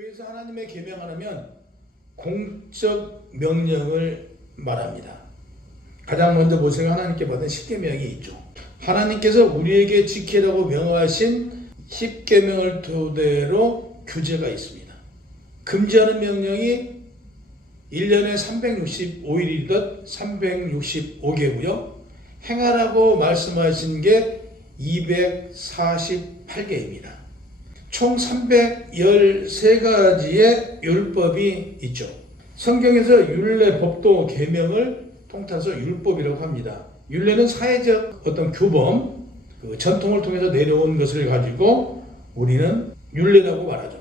교회에서 하나님의 계명을 하면 공적 명령을 말합니다. 가장 먼저 모세가 하나님께 받은 10계명이 있죠. 하나님께서 우리에게 지키라고 명하신 10계명을 토대로 규제가 있습니다. 금지하는 명령이 1년에 365일이듯 365개고요. 행하라고 말씀하신 게 248개입니다. 총 313가지의 율법이 있죠. 성경에서 율례, 법도, 계명을 통틀어서 율법이라고 합니다. 율례는 사회적 어떤 규범, 그 전통을 통해서 내려온 것을 가지고 우리는 율례라고 말하죠.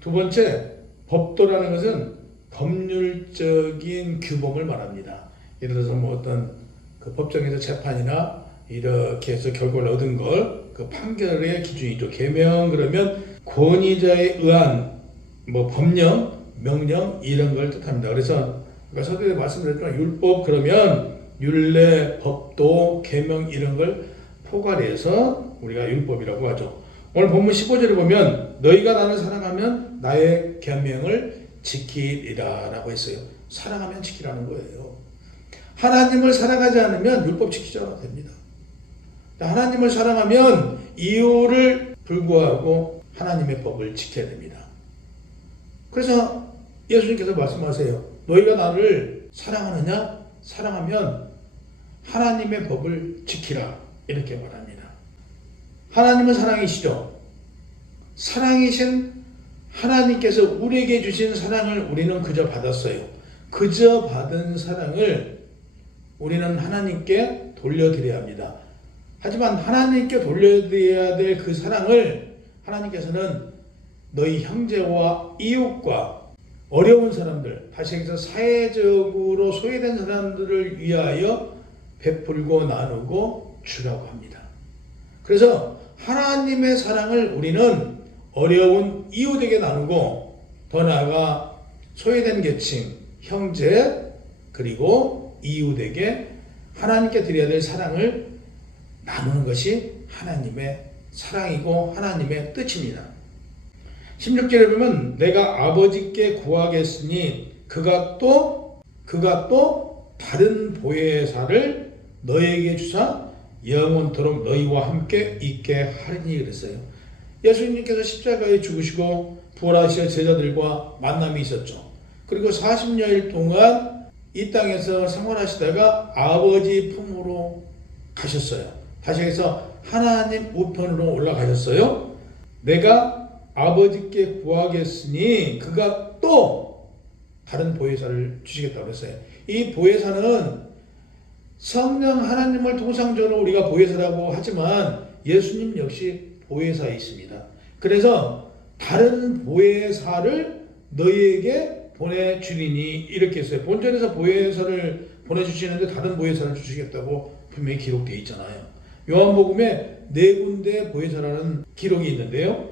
두 번째, 법도라는 것은 법률적인 규범을 말합니다. 예를 들어서 뭐 어떤 그 법정에서 재판이나 이렇게 해서 결과를 얻은 걸 그 판결의 기준이죠. 계명 그러면 권위자에 의한 뭐 법령, 명령 이런 걸 뜻합니다. 그래서 서두에 말씀드렸지만 율법 그러면 율례, 법도, 계명 이런 걸 포괄해서 우리가 율법이라고 하죠. 오늘 본문 15절에 보면 너희가 나를 사랑하면 나의 계명을 지키리라 라고 했어요. 사랑하면 지키라는 거예요. 하나님을 사랑하지 않으면 율법 지키지 않아도 됩니다. 하나님을 사랑하면 이유를 불구하고 하나님의 법을 지켜야 됩니다. 그래서 예수님께서 말씀하세요. 너희가 나를 사랑하느냐? 사랑하면 하나님의 법을 지키라 이렇게 말합니다. 하나님은 사랑이시죠. 사랑이신 하나님께서 우리에게 주신 사랑을 우리는 그저 받았어요. 그저 받은 사랑을 우리는 하나님께 돌려드려야 합니다. 하지만 하나님께 돌려드려야 될 그 사랑을 하나님께서는 너희 형제와 이웃과 어려운 사람들, 다시 해서 사회적으로 소외된 사람들을 위하여 베풀고 나누고 주라고 합니다. 그래서 하나님의 사랑을 우리는 어려운 이웃에게 나누고 더 나아가 소외된 계층, 형제 그리고 이웃에게 하나님께 드려야 될 사랑을 나누는 것이 하나님의 사랑이고 하나님의 뜻입니다. 16절에 보면 내가 아버지께 구하겠으니 그가 또 다른 보혜사를 너희에게 주사 영원토록 너희와 함께 있게 하리니 그랬어요. 예수님께서 십자가에 죽으시고 부활하시어 제자들과 만남이 있었죠. 그리고 40여일 동안 이 땅에서 생활하시다가 아버지 품으로 가셨어요. 다시 해서 하나님 우편으로 올라가셨어요. 내가 아버지께 구하겠으니 그가 또 다른 보혜사를 주시겠다고 그랬어요. 이 보혜사는 성령 하나님을 통상적으로 우리가 보혜사라고 하지만 예수님 역시 보혜사이십니다. 그래서 다른 보혜사를 너희에게 보내주리니 이렇게 했어요. 본절에서 보혜사를 보내주시는데 다른 보혜사를 주시겠다고 분명히 기록되어 있잖아요. 요한복음에 4군데 보혜사라는 기록이 있는데요.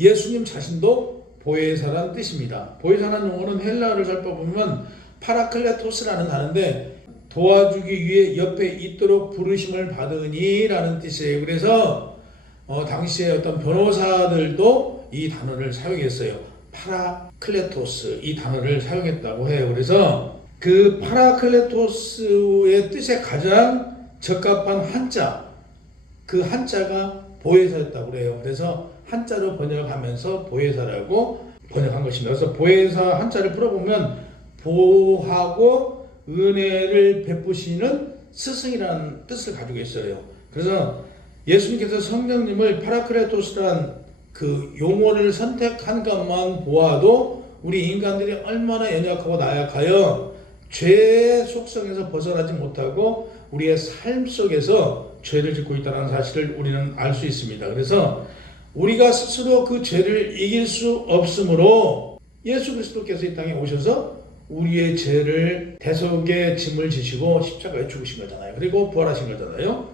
예수님 자신도 보혜사라는 뜻입니다. 보혜사라는 용어는 헬라어를 살펴보면 파라클레토스라는 단어인데 도와주기 위해 옆에 있도록 부르심을 받으니 라는 뜻이에요. 그래서 당시에 어떤 변호사들도 이 단어를 사용했어요. 파라클레토스 이 단어를 사용했다고 해요. 그래서 그 파라클레토스의 뜻에 가장 적합한 한자, 그 한자가 보혜사였다고 그래요. 그래서 한자로 번역하면서 보혜사라고 번역한 것입니다. 그래서 보혜사 한자를 풀어보면 보하고 은혜를 베푸시는 스승이라는 뜻을 가지고 있어요. 그래서 예수님께서 성령님을 파라클레토스란 그 용어를 선택한 것만 보아도 우리 인간들이 얼마나 연약하고 나약하여 죄의 속성에서 벗어나지 못하고 우리의 삶 속에서 죄를 짓고 있다는 사실을 우리는 알 수 있습니다. 그래서 우리가 스스로 그 죄를 이길 수 없으므로 예수 그리스도께서 이 땅에 오셔서 우리의 죄를 대속의 짐을 지시고 십자가에 죽으신 거잖아요. 그리고 부활하신 거잖아요.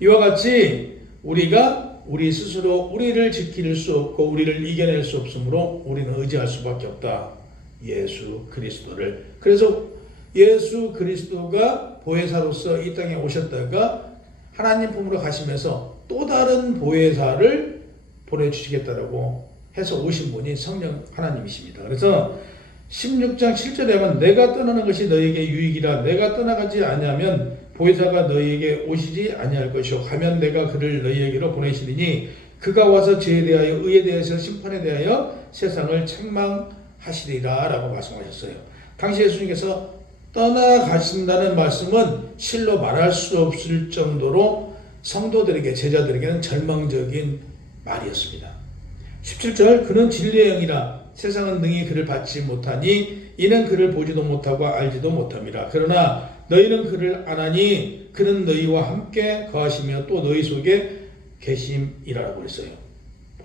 이와 같이 우리가 우리 스스로 우리를 지킬 수 없고 우리를 이겨낼 수 없으므로 우리는 의지할 수밖에 없다. 예수 그리스도를. 그래서 예수 그리스도가 보혜사로서 이 땅에 오셨다가 하나님 품으로 가시면서 또 다른 보혜사를 보내주시겠다라고 해서 오신 분이 성령 하나님이십니다. 그래서 16장 7절에 보면 내가 떠나는 것이 너에게 유익이라 내가 떠나가지 아니하면 보혜사가 너희에게 오시지 아니할 것이요 가면 내가 그를 너희에게로 보내시리니 그가 와서 죄에 대하여 의에 대해서 심판에 대하여 세상을 책망하시리라 라고 말씀하셨어요. 당시 예수님께서 떠나가신다는 말씀은 실로 말할 수 없을 정도로 성도들에게 제자들에게는 절망적인 말이었습니다. 17절 그는 진리의 영이라 세상은 능히 그를 받지 못하니 이는 그를 보지도 못하고 알지도 못함이라. 그러나 너희는 그를 아나니 그는 너희와 함께 거하시며 또 너희 속에 계심이라고 그랬어요.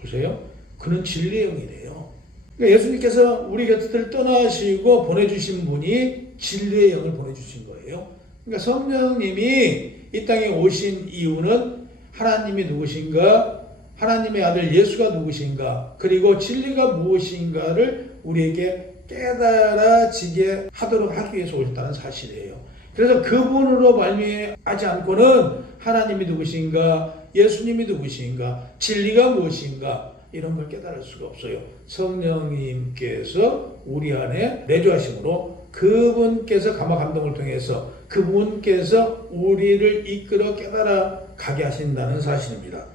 보세요. 그는 진리의 영이래요. 그러니까 예수님께서 우리 곁을 떠나시고 보내주신 분이 진리의 영을 보내주신 거예요. 그러니까 성령님이 이 땅에 오신 이유는 하나님이 누구신가, 하나님의 아들 예수가 누구신가, 그리고 진리가 무엇인가를 우리에게 깨달아지게 하도록 하기 위해서 오셨다는 사실이에요. 그래서 그분으로 말미암지 않고는 하나님이 누구신가, 예수님이 누구신가, 진리가 무엇인가 이런 걸 깨달을 수가 없어요. 성령님께서 우리 안에 내주하심으로 그분께서 감화 감동을 통해서 그분께서 우리를 이끌어 깨달아 가게 하신다는 사실입니다.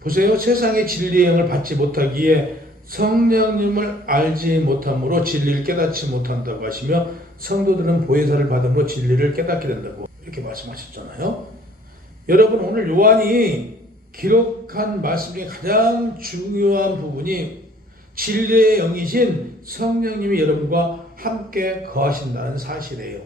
보세요. 세상의 진리의 영을 받지 못하기에 성령님을 알지 못함으로 진리를 깨닫지 못한다고 하시며 성도들은 보혜사를 받음으로 진리를 깨닫게 된다고 이렇게 말씀하셨잖아요. 여러분 오늘 요한이 기록한 말씀 중에 가장 중요한 부분이 진리의 영이신 성령님이 여러분과 함께 거하신다는 사실이에요.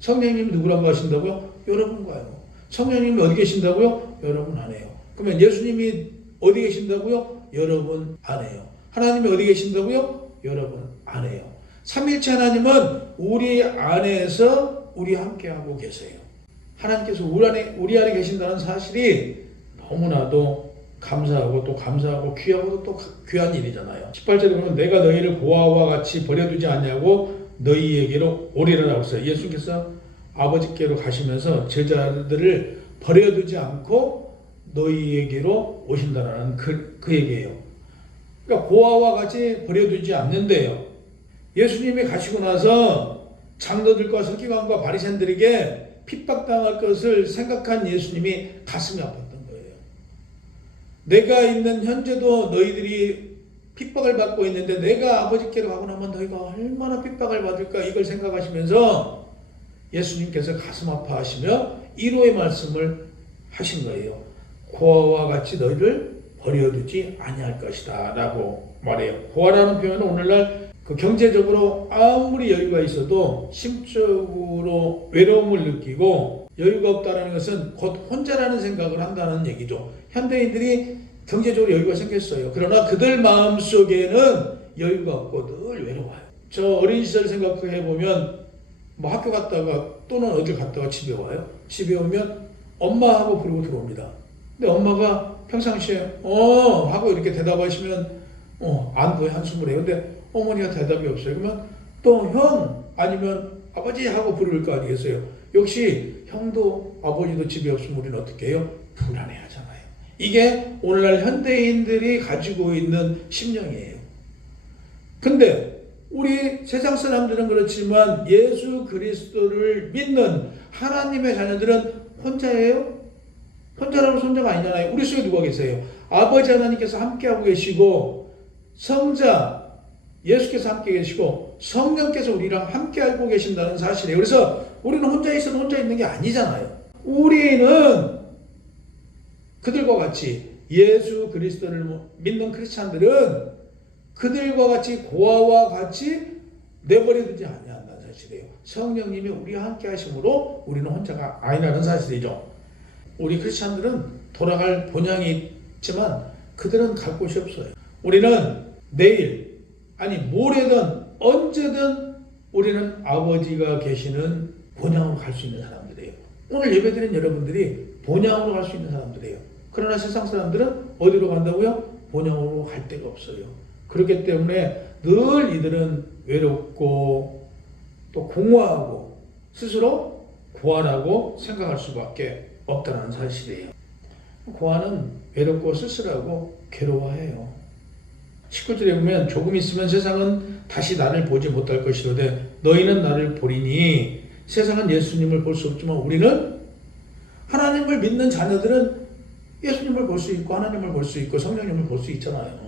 성령님이 누구랑 거하신다고요? 여러분과요. 성령님이 어디 계신다고요? 여러분 안에요. 그러면 예수님이 어디 계신다고요? 여러분 안에요. 하나님이 어디 계신다고요? 여러분 안에요. 삼일체 하나님은 우리 안에서 우리 함께하고 계세요. 하나님께서 우리 안에 계신다는 사실이 너무나도 감사하고 또 감사하고 귀하고도 또 귀한 일이잖아요. 18절에 보면 내가 너희를 고아와 같이 버려두지 않냐고 너희에게로 오리라라고 했어요. 예수님께서 아버지께로 가시면서 제자들을 버려두지 않고 너희에게로 오신다라는 그 얘기예요. 그러니까 고아와 같이 버려두지 않는데요. 예수님이 가시고 나서 장로들과 서기관과 바리새인들에게 핍박당할 것을 생각한 예수님이 가슴이 아팠던 거예요. 내가 있는 현재도 너희들이 핍박을 받고 있는데 내가 아버지께로 가고 나면 너희가 얼마나 핍박을 받을까 이걸 생각하시면서 예수님께서 가슴 아파하시며 위로의 말씀을 하신 거예요. 고아와 같이 너희를 버려두지 아니할 것이다 라고 말해요. 고아라는 표현은 오늘날 그 경제적으로 아무리 여유가 있어도 심적으로 외로움을 느끼고 여유가 없다는 것은 곧 혼자라는 생각을 한다는 얘기죠. 현대인들이 경제적으로 여유가 생겼어요. 그러나 그들 마음속에는 여유가 없고 늘 외로워요. 저 어린 시절 생각해 보면 뭐 학교 갔다가 또는 어딜 갔다가 집에 와요. 집에 오면 엄마하고 부르고 들어옵니다. 근데 엄마가 평상시에 하고 이렇게 대답하시면 안도의 한숨을 해요. 근데 어머니가 대답이 없어요. 그러면 또 형 아니면 아버지 하고 부를 거 아니겠어요. 역시 형도 아버지도 집에 없으면 우리는 어떻게 해요? 불안해하잖아요. 이게 오늘날 현대인들이 가지고 있는 심령이에요. 근데 우리 세상 사람들은 그렇지만 예수 그리스도를 믿는 하나님의 자녀들은 혼자예요? 혼자라고 혼자가 아니잖아요. 우리 속에 누가 계세요? 아버지 하나님께서 함께하고 계시고 성자 예수께서 함께 계시고 성령께서 우리랑 함께하고 계신다는 사실이에요. 그래서 우리는 혼자 있어도 혼자 있는 게 아니잖아요. 우리는 그들과 같이 예수 그리스도를 믿는 크리스찬들은 그들과 같이 고아와 같이 내버려두지 아니한다는 사실이에요. 성령님이 우리와 함께 하심으로 우리는 혼자가 아니라는 사실이죠. 우리 크리스찬들은 돌아갈 본향이 있지만 그들은 갈 곳이 없어요. 우리는 내일 아니 모레든 언제든 우리는 아버지가 계시는 본향으로 갈 수 있는 사람들이에요. 오늘 예배드린 여러분들이 본향으로 갈 수 있는 사람들이에요. 그러나 세상 사람들은 어디로 간다고요? 본향으로 갈 데가 없어요. 그렇기 때문에 늘 이들은 외롭고 또 공허하고 스스로 고아라고 생각할 수밖에 없다는 사실이에요. 고아는 외롭고 쓸쓸하고 괴로워해요. 19절에 보면 조금 있으면 세상은 다시 나를 보지 못할 것이로되 너희는 나를 보리니 세상은 예수님을 볼 수 없지만 우리는 하나님을 믿는 자녀들은 예수님을 볼 수 있고 하나님을 볼 수 있고 성령님을 볼 수 있잖아요.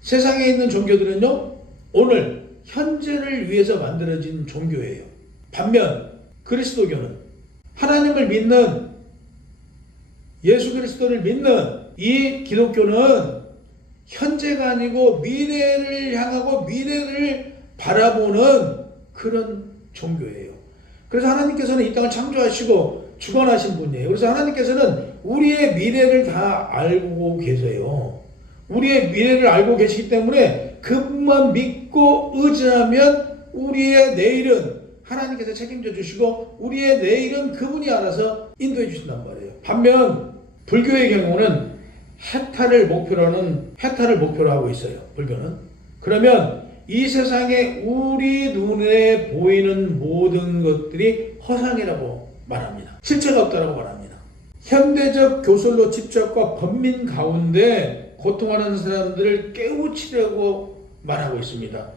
세상에 있는 종교들은요, 오늘 현재를 위해서 만들어진 종교예요. 반면 그리스도교는 하나님을 믿는, 예수 그리스도를 믿는 이 기독교는 현재가 아니고 미래를 향하고 미래를 바라보는 그런 종교예요. 그래서 하나님께서는 이 땅을 창조하시고 주관하신 분이에요. 그래서 하나님께서는 우리의 미래를 다 알고 계세요. 우리의 미래를 알고 계시기 때문에 그분만 믿고 의지하면 우리의 내일은 하나님께서 책임져 주시고 우리의 내일은 그분이 알아서 인도해 주신단 말이에요. 반면 불교의 경우는 해탈을 목표로 하고 있어요. 불교는. 그러면 이 세상에 우리 눈에 보이는 모든 것들이 허상이라고 말합니다. 실체가 없다고 말합니다. 현대적 교설로 집착과 번민 가운데 고통하는 사람들을 깨우치려고 말하고 있습니다.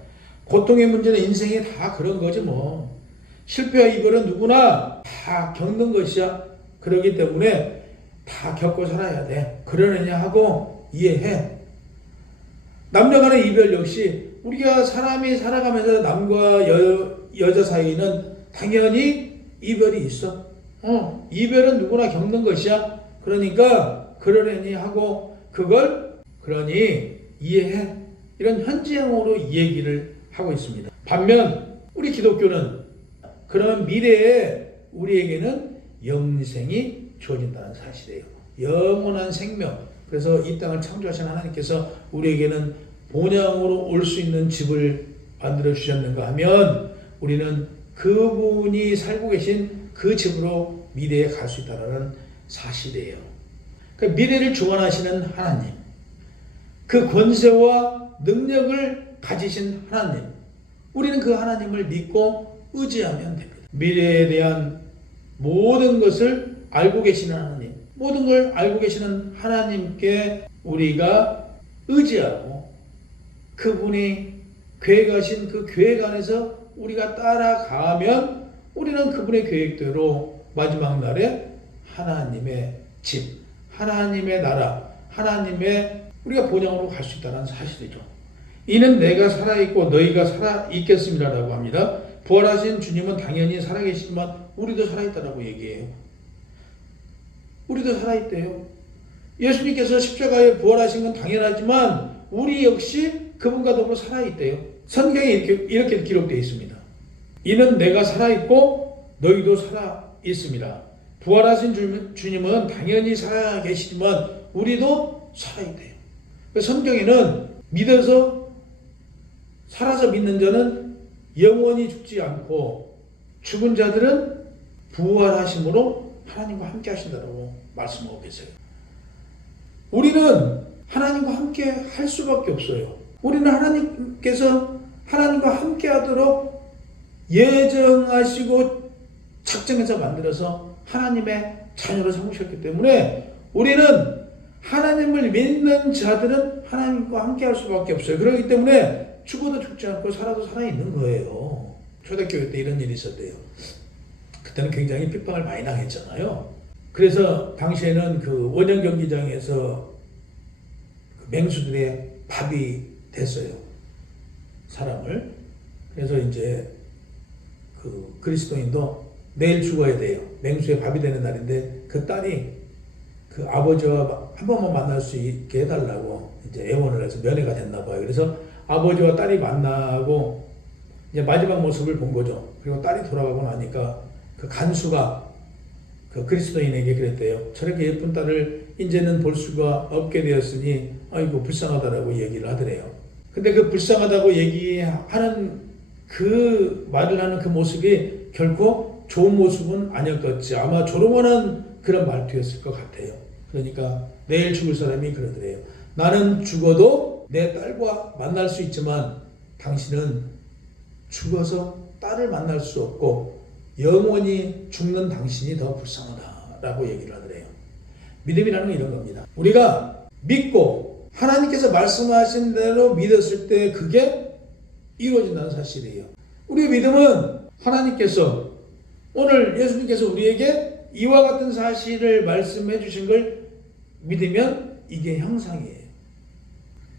고통의 문제는 인생이 다 그런 거지 뭐. 실패와 이별은 누구나 다 겪는 것이야. 그렇기 때문에 다 겪고 살아야 돼. 그러느냐 하고 이해해. 남녀 간의 이별 역시 우리가 사람이 살아가면서 남과 여자 사이는 당연히 이별이 있어. 이별은 누구나 겪는 것이야. 그러니까 그러려니 하고 그러니 이해해. 이런 현지형으로 이 얘기를 하고 있습니다. 반면 우리 기독교는 그런 미래에 우리에게는 영생이 주어진다는 사실이에요. 영원한 생명. 그래서 이 땅을 창조하신 하나님께서 우리에게는 본향으로 올 수 있는 집을 만들어 주셨는가 하면 우리는 그분이 살고 계신 그 집으로 미래에 갈 수 있다는 사실이에요. 그러니까 미래를 주관하시는 하나님, 그 권세와 능력을 가지신 하나님, 우리는 그 하나님을 믿고 의지하면 됩니다. 미래에 대한 모든 것을 알고 계시는 하나님, 모든 걸 알고 계시는 하나님께 우리가 의지하고 그분이 계획하신 그 계획 안에서 우리가 따라가면 우리는 그분의 계획대로 마지막 날에 하나님의 집, 하나님의 나라, 하나님의 우리가 본향으로 갈 수 있다는 사실이죠. 이는 내가 살아있고 너희가 살아있겠습니다라고 합니다. 부활하신 주님은 당연히 살아계시지만 우리도 살아있다라고 얘기해요. 우리도 살아있대요. 예수님께서 십자가에 부활하신 건 당연하지만 우리 역시 그분과 더불어 살아있대요. 성경에 이렇게 기록되어 있습니다. 이는 내가 살아있고 너희도 살아있습니다. 부활하신 주님은 당연히 살아계시지만 우리도 살아있대요. 성경에는 믿어서 살아서 믿는 자는 영원히 죽지 않고 죽은 자들은 부활하심으로 하나님과 함께 하신다고 말씀하고 계세요. 우리는 하나님과 함께 할 수밖에 없어요. 우리는 하나님께서 하나님과 함께 하도록 예정하시고 작정해서 만들어서 하나님의 자녀로 삼으셨기 때문에 우리는 하나님을 믿는 자들은 하나님과 함께 할 수밖에 없어요. 그렇기 때문에 죽어도 죽지 않고 살아도 살아있는 거예요. 초대교회 때 이런 일이 있었대요. 그때는 굉장히 핍박을 많이 당했잖아요. 그래서 당시에는 그 원형 경기장에서 맹수들의 밥이 됐어요. 사람을. 그래서 이제 그 그리스도인도 내일 죽어야 돼요. 맹수의 밥이 되는 날인데 그 딸이 그 아버지와 한 번만 만날 수 있게 해달라고 이제 애원을 해서 면회가 됐나 봐요. 그래서 아버지와 딸이 만나고 이제 마지막 모습을 본 거죠. 그리고 딸이 돌아가고 나니까 그 간수가 그 그리스도인에게 그랬대요. 저렇게 예쁜 딸을 이제는 볼 수가 없게 되었으니 아이고 불쌍하다라고 얘기를 하더래요. 근데 그 불쌍하다고 얘기하는 그 말을 하는 그 모습이 결코 좋은 모습은 아니었겠지. 아마 조롱하는 그런 말투였을 것 같아요. 그러니까 내일 죽을 사람이 그러더래요. 나는 죽어도 내 딸과 만날 수 있지만 당신은 죽어서 딸을 만날 수 없고 영원히 죽는 당신이 더 불쌍하다라고 얘기를 하더래요. 믿음이라는 건 이런 겁니다. 우리가 믿고 하나님께서 말씀하신 대로 믿었을 때 그게 이루어진다는 사실이에요. 우리의 믿음은 하나님께서 오늘 예수님께서 우리에게 이와 같은 사실을 말씀해 주신 걸 믿으면 이게 형상이에요.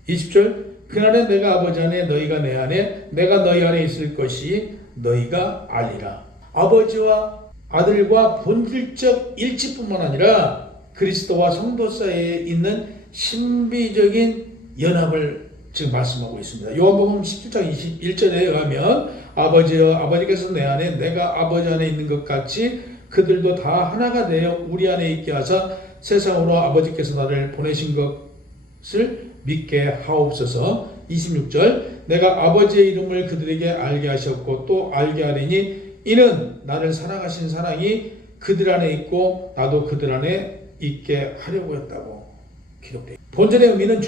20절 그날에 내가 아버지 안에 너희가 내 안에 내가 너희 안에 있을 것이 너희가 알리라. 아버지와 아들과 본질적 일치뿐만 아니라 그리스도와 성도 사이에 있는 신비적인 연합을 지금 말씀하고 있습니다. 요한복음 17장 21절에 의하면 아버지께서 내 안에 내가 아버지 안에 있는 것 같이 그들도 다 하나가 되어 우리 안에 있게 하사 세상으로 아버지께서 나를 보내신 것을 믿게 하옵소서. 26절 내가 아버지의 이름을 그들에게 알게 하셨고 또 알게 하리니 이는 나를 사랑하신 사랑이 그들 안에 있고 나도 그들 안에 있게 하려고 했다고 기록되어 있습니다. 본전의 의미는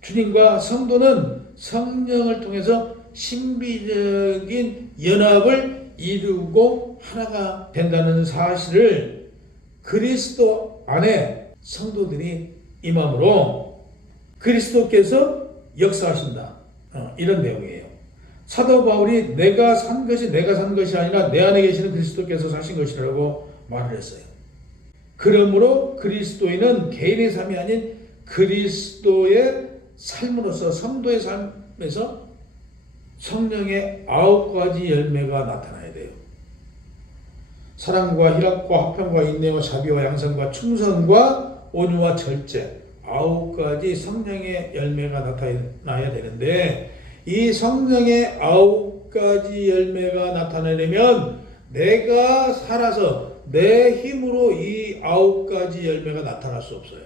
주님과 성도는 성령을 통해서 신비적인 연합을 이루고 하나가 된다는 사실을 그리스도 안에 성도들이 임함으로 그리스도께서 역사하신다. 이런 내용이에요. 사도 바울이 내가 산 것이 아니라 내 안에 계시는 그리스도께서 사신 것이라고 말을 했어요. 그러므로 그리스도인은 개인의 삶이 아닌 그리스도의 삶으로서 성도의 삶에서 성령의 9가지 열매가 나타나야 돼요. 사랑과 희락과 화평과 인내와 자비와 양선과 충성과 온유와 절제 9가지 성령의 열매가 나타나야 되는데 이 성령의 9가지 열매가 나타나려면 내가 살아서 내 힘으로 이 9가지 열매가 나타날 수 없어요.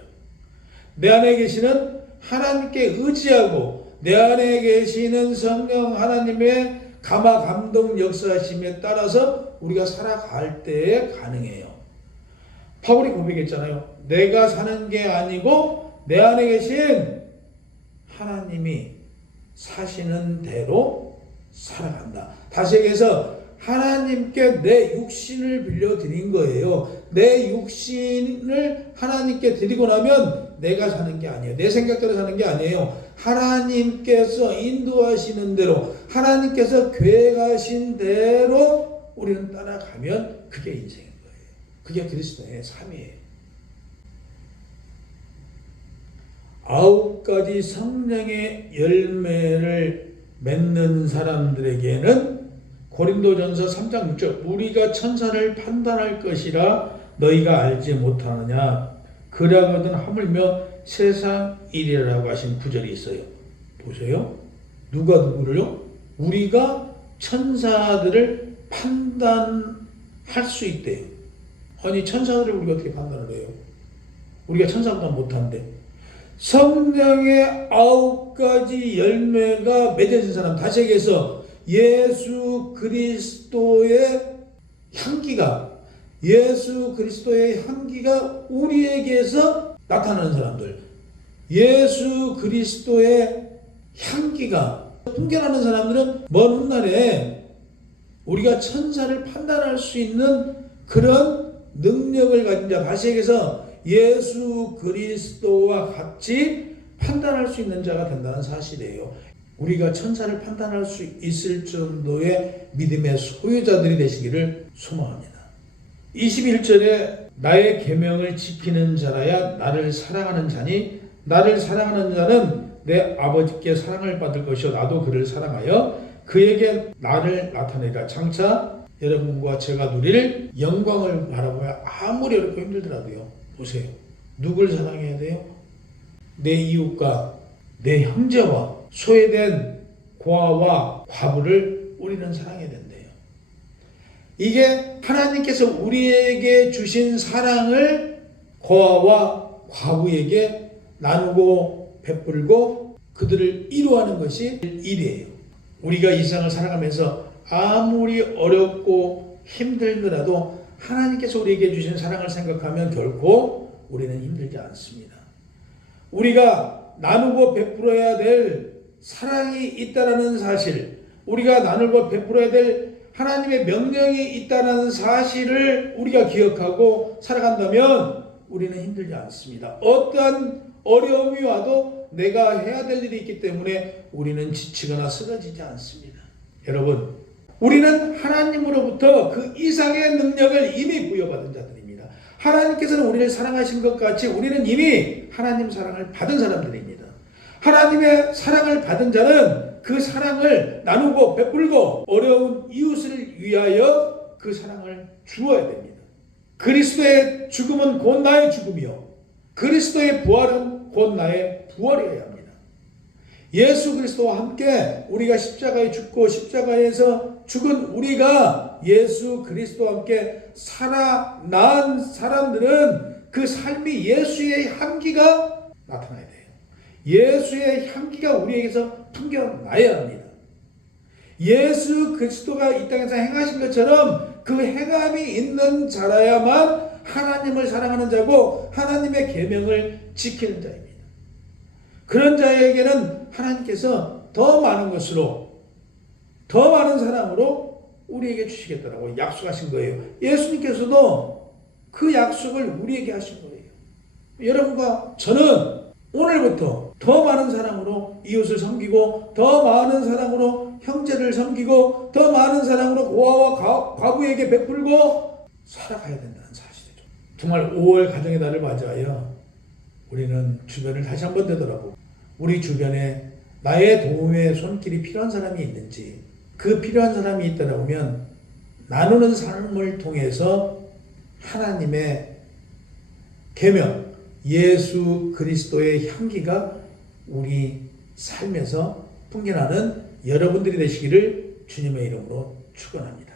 내 안에 계시는 하나님께 의지하고 내 안에 계시는 성령 하나님의 감화 감동 역사하심에 따라서 우리가 살아갈 때에 가능해요. 바울이 고백했잖아요. 내가 사는 게 아니고 내 안에 계신 하나님이 사시는 대로 살아간다. 다시 얘기해서 하나님께 내 육신을 빌려드린 거예요. 내 육신을 하나님께 드리고 나면 내가 사는 게 아니에요. 내 생각대로 사는 게 아니에요. 하나님께서 인도하시는 대로 하나님께서 계획하신 대로 우리는 따라가면 그게 인생인 거예요. 그게 그리스도의 삶이에요. 9가지 성령의 열매를 맺는 사람들에게는 고린도전서 3장 6절 우리가 천사를 판단할 것이라 너희가 알지 못하느냐 그러거든 하물며 세상 일이라고 하신 구절이 있어요. 보세요. 누가 누구를요? 우리가 천사들을 판단할 수 있대요. 아니 천사들을 우리가 어떻게 판단을 해요? 우리가 천사보다 못한데 성령의 9가지 열매가 맺어진 사람 다시 얘기해서 예수 그리스도의 향기가 우리에게서 나타나는 사람들 예수 그리스도의 향기가 풍겨나는 사람들은 먼 훗날에 우리가 천사를 판단할 수 있는 그런 능력을 가진 자 다시 얘기해서 예수 그리스도와 같이 판단할 수 있는 자가 된다는 사실이에요. 우리가 천사를 판단할 수 있을 정도의 믿음의 소유자들이 되시기를 소망합니다. 21절에 나의 계명을 지키는 자라야 나를 사랑하는 자니 나를 사랑하는 자는 내 아버지께 사랑을 받을 것이요 나도 그를 사랑하여 그에게 나를 나타내리라. 장차 여러분과 제가 누릴 영광을 바라보야 아무리 어렵고 힘들더라도요. 보세요. 누굴 사랑해야 돼요? 내 이웃과 내 형제와 소외된 고아와 과부를 우리는 사랑해야 된대요. 이게 하나님께서 우리에게 주신 사랑을 고아와 과부에게 나누고 베풀고 그들을 이루어하는 것이 일이에요. 우리가 이 세상을 살아가면서 아무리 어렵고 힘들더라도 하나님께서 우리에게 주신 사랑을 생각하면 결코 우리는 힘들지 않습니다. 우리가 나누고 베풀어야 될 사랑이 있다는 사실, 우리가 나누고 베풀어야 될 하나님의 명령이 있다는 사실을 우리가 기억하고 살아간다면 우리는 힘들지 않습니다. 어떠한 어려움이 와도 내가 해야 될 일이 있기 때문에 우리는 지치거나 쓰러지지 않습니다. 여러분, 우리는 하나님으로부터 그 이상의 능력을 이미 부여받은 자들입니다. 하나님께서는 우리를 사랑하신 것 같이 우리는 이미 하나님 사랑을 받은 사람들입니다. 하나님의 사랑을 받은 자는 그 사랑을 나누고 베풀고 어려운 이웃을 위하여 그 사랑을 주어야 됩니다. 그리스도의 죽음은 곧 나의 죽음이요 그리스도의 부활은 곧 나의 부활이어야 합니다. 예수 그리스도와 함께 우리가 십자가에 죽고 십자가에서 죽은 우리가 예수 그리스도와 함께 살아난 사람들은 그 삶이 예수의 향기가 나타나야 돼요. 예수의 향기가 우리에게서 풍겨나야 합니다. 예수 그리스도가 이 땅에서 행하신 것처럼 그 행함이 있는 자라야만 하나님을 사랑하는 자고 하나님의 계명을 지키는 자입니다. 그런 자에게는 하나님께서 더 많은 것으로 더 많은 사랑으로 우리에게 주시겠다라고 약속하신 거예요. 예수님께서도 그 약속을 우리에게 하신 거예요. 여러분과 저는 오늘부터 더 많은 사랑으로 이웃을 섬기고 더 많은 사랑으로 형제를 섬기고 더 많은 사랑으로 고아와 과부에게 베풀고 살아가야 된다는 사실이죠. 정말 5월 가정의 달을 맞이하여 우리는 주변을 다시 한번 되돌아보고 우리 주변에 나의 도움의 손길이 필요한 사람이 있는지 그 필요한 사람이 있다면 나누는 삶을 통해서 하나님의 계명 예수 그리스도의 향기가 우리 삶에서 풍겨나는 여러분들이 되시기를 주님의 이름으로 축원합니다.